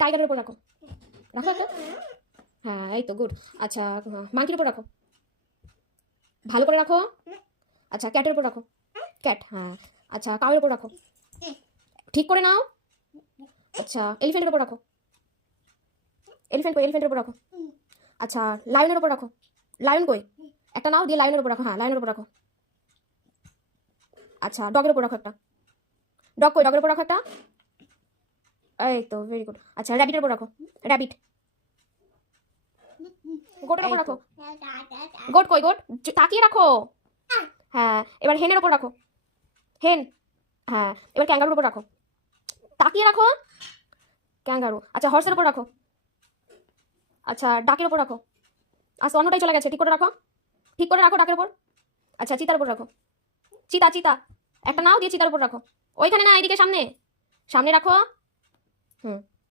টাইগারের উপর রাখো, রাখো একটা। হ্যাঁ এই তো গুড। আচ্ছা মাংকির উপর রাখো, ভালো করে রাখো। আচ্ছা ক্যাটের উপর রাখো, ক্যাট। হ্যাঁ আচ্ছা কাউয়ের উপর রাখো, ঠিক করে নাও। আচ্ছা এলিফ্যান্টের উপর রাখো, এলিফ্যান্টের উপর রাখো। আচ্ছা লায়নের উপর রাখো, লায়ন কই, একটা নাও দিয়ে লায়নের উপর রাখো। হ্যাঁ লায়নের উপর রাখো। আচ্ছা ডগের উপর রাখো একটা, ডগ কই, ডগের উপর রাখো একটা। এই তো ভেরি গুড। আচ্ছা র্যাবিটের উপর রাখো, র্যাবিট। গোটের উপর রাখো, গোট কই, গোট তাকিয়ে রাখো। হ্যাঁ এবার হেনের উপর রাখো, হেন। হ্যাঁ এবার ক্যাঙ্গারুর উপর রাখো, তাকিয়ে রাখো, ক্যাঙ্গারু। আচ্ছা হর্সের উপর রাখো। আচ্ছা ডাকের উপর রাখো। আচ্ছা অন্যটাই চলে গেছে, ঠিক করে রাখো, ঠিক করে রাখো ডাকের উপর। আচ্ছা চিতার উপর রাখো, চিতা চিতা, একটা নাও দিয়ে চিতার উপর রাখো। ওইখানে না, এইদিকে সামনে, সামনে রাখো। হুম